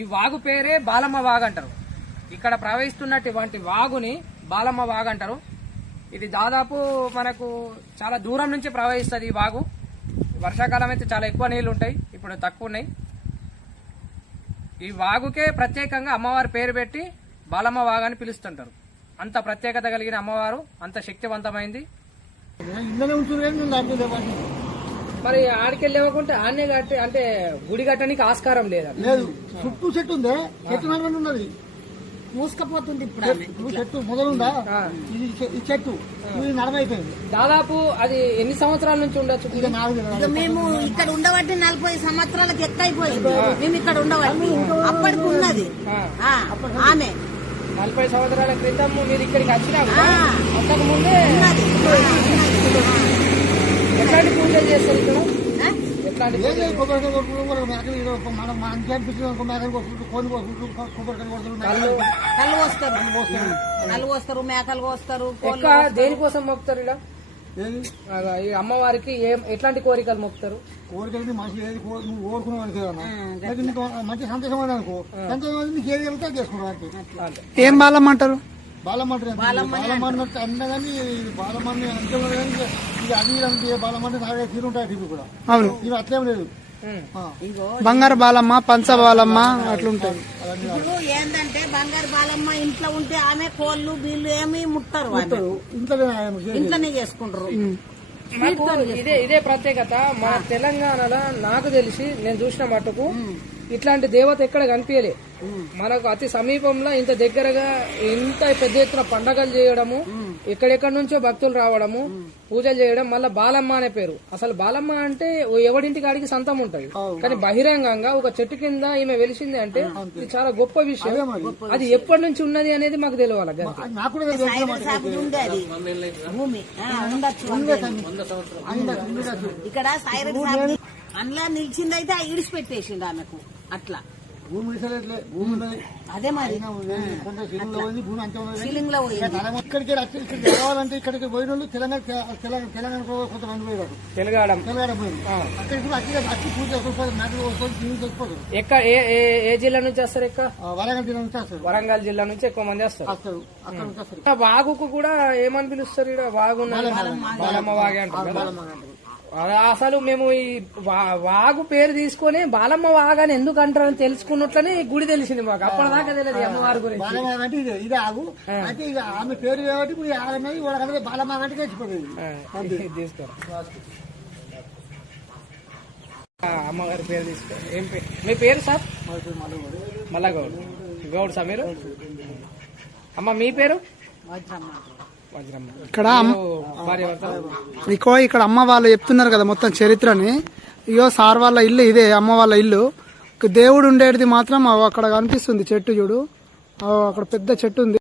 ఈ వాగు పేరే బాలమ్మ వాగు అంటారు. ఇక్కడ ప్రవహిస్తున్నటువంటి వాగుని బాలమ్మ వాగు అంటారు. ఇది దాదాపు మనకు చాలా దూరం నుంచి ప్రవహిస్తుంది ఈ వాగు. వర్షాకాలం అయితే చాలా ఎక్కువ నీళ్ళు ఉంటాయి ఇప్పుడు తక్కువ ఉన్నాయి. ఈ వాగుకే ప్రత్యేకంగా అమ్మవారి పేరు పెట్టి బాలమ్మ వాగు అని పిలుస్తుంటారు. అంత ప్రత్యేకత కలిగిన అమ్మవారు అంత శక్తివంతమైంది. మరి ఆడికెళ్ళి ఇవ్వకుంటే ఆనే కట్టి అంటే గుడి కట్టడానికి ఆస్కారం లేదా? లేదు చుట్టూ చెట్టు ఉందే. చెట్టు నడవని ఉన్నది. మూసుకపోతుంది ఇప్పుడు చెట్టు మొదలుందా. ఇది ఈ చెట్టు. ఇది నడమైపోయింది దాదాపు అది ఎన్ని సంవత్సరాల నుంచి ఉండొచ్చు నాలుగు మేము ఇక్కడ ఉండబట్టి నలభై సంవత్సరాలకు ఎక్కువైపోయింది మేము ఇక్కడ ఉండబట్టి. అప్పటికి ఉన్నది. ఆమె. నలభై సంవత్సరాల క్రితం మీరు ఇక్కడికి వచ్చినా. అంతకు ముందే ఉన్నది. చేస్తారు ఇక్కడ? మేకలు కళ్ళు పోస్తారు కళ్ళు పోస్తారు పోస్తారు దేనికోసం మొక్కుతారు ఇలా ఈ అమ్మవారికి ఏం ఎట్లాంటి కోరికలు మొక్కుతారు కోరికలు మనిషి ఏది నువ్వు కోరుకున్నావు మంచి సంతోషం అనుకో సంతోషం అయితే నీకు ఏది వెళ్తే చేసుకున్నావు అంతే. అంతే. ఏం బాలం బాలమ్మ అన్నట్టు అన్న కానీ బాలమ్మని అంతే ఉన్నది కానీ ఇక ఇది అది అంటే బాలమ్మ నాలుగైదు తీరు ఉంటాయి టీవీ కూడా. అవును. ఇవి అట్లేం లేదు. బంగారు బాలమ్మ పంచ బాలమ్మ అట్లుంటది ఇప్పుడు ఏంటంటే బంగారు బాలమ్మ ఇంట్లో ఉంటే ఆమె కోళ్ళు బీళ్ళు ఏమి ముట్టరు. ఇంట్లోనే చేసుకుంటారు. ఇదే ఇదే ప్రత్యేకత. మన తెలంగాణలో నాకు తెలిసి నేను చూసిన మటుకు ఇట్లాంటి దేవత ఎక్కడ కనిపించలే. మనకు అతి సమీపంలో ఇంత దగ్గరగా ఇంత పెద్ద ఎత్తున పండగలు చేయడము ఎక్కడెక్కడి నుంచో భక్తులు రావడము పూజలు చేయడం మళ్ళీ బాలమ్మ అనే పేరు. అసలు బాలమ్మ అంటే ఓ ఎవడింటి కాడికి సంతం ఉంటది. కానీ బహిరంగంగా ఒక చెట్టు కింద ఈమె వెలిసింది అంటే ఇది చాలా గొప్ప విషయం. అది ఎప్పటి నుంచి ఉన్నది అనేది మాకు తెలియాలి. ఇక్కడ అందులో నిలిచింది అయితే ఇడిచిపెట్టేసిండు ఆమెకు. అట్లా. భూమి విసరట్లే భూమి ఉన్నది. అదే మరి. అంతే ఉన్నది. ఇక్కడికి రావాలంటే పోయిన వాళ్ళు తెలంగాణ తెలంగాణ తెలంగాణ కొంతమంది పోయారు తెలుగాడం తెలంగాణ పోయారు అక్కడికి కూడా అచ్చి అచ్చి పూజ ఏ ఏ- ఏ జిల్లా నుంచి వస్తారు ఎక్క? వరంగల్ జిల్లా నుంచి వస్తారు. వరంగల్ జిల్లా నుంచి ఎక్కువ మంది వస్తారు. అక్కడ నుంచి వస్తారు. వాగుకు కూడా ఏమని పిలుస్తారు ఇక్కడ వాగు బాలమ్మ వాగే అంటారు. అసలు మేము ఈ వాగు పేరు తీసుకొని బాలమ్మ వాగు అని ఎందుకు అంటారని తెలుసుకున్నట్లనే గుడి తెలిసింది మాకు. అప్పటిదాకా తెలియదు అమ్మవారి గురించి. ఇది ఆగు. అయితే ఇక ఆమె పేరు కాబట్టి వాళ్ళకంటే బాలమాగ అంటే ఇది తీసుకోరు? అమ్మగారి పేరు తీసుకో. ఏం పేరు మీ పేరు సార్? మల్లగౌడ్. గౌడ్ సార్ మీరు? అమ్మ మీ పేరు? ఇక్కడ ఇకో ఇక్కడ అమ్మ వాళ్ళు చెప్తున్నారు కదా మొత్తం చరిత్రని. ఇగో సార్ వాళ్ళ ఇల్లు ఇదే అమ్మ వాళ్ళ ఇల్లు. దేవుడు ఉండేది మాత్రం అక్కడ కనిపిస్తుంది చెట్టు చూడు. అక్కడ పెద్ద చెట్టు ఉంది.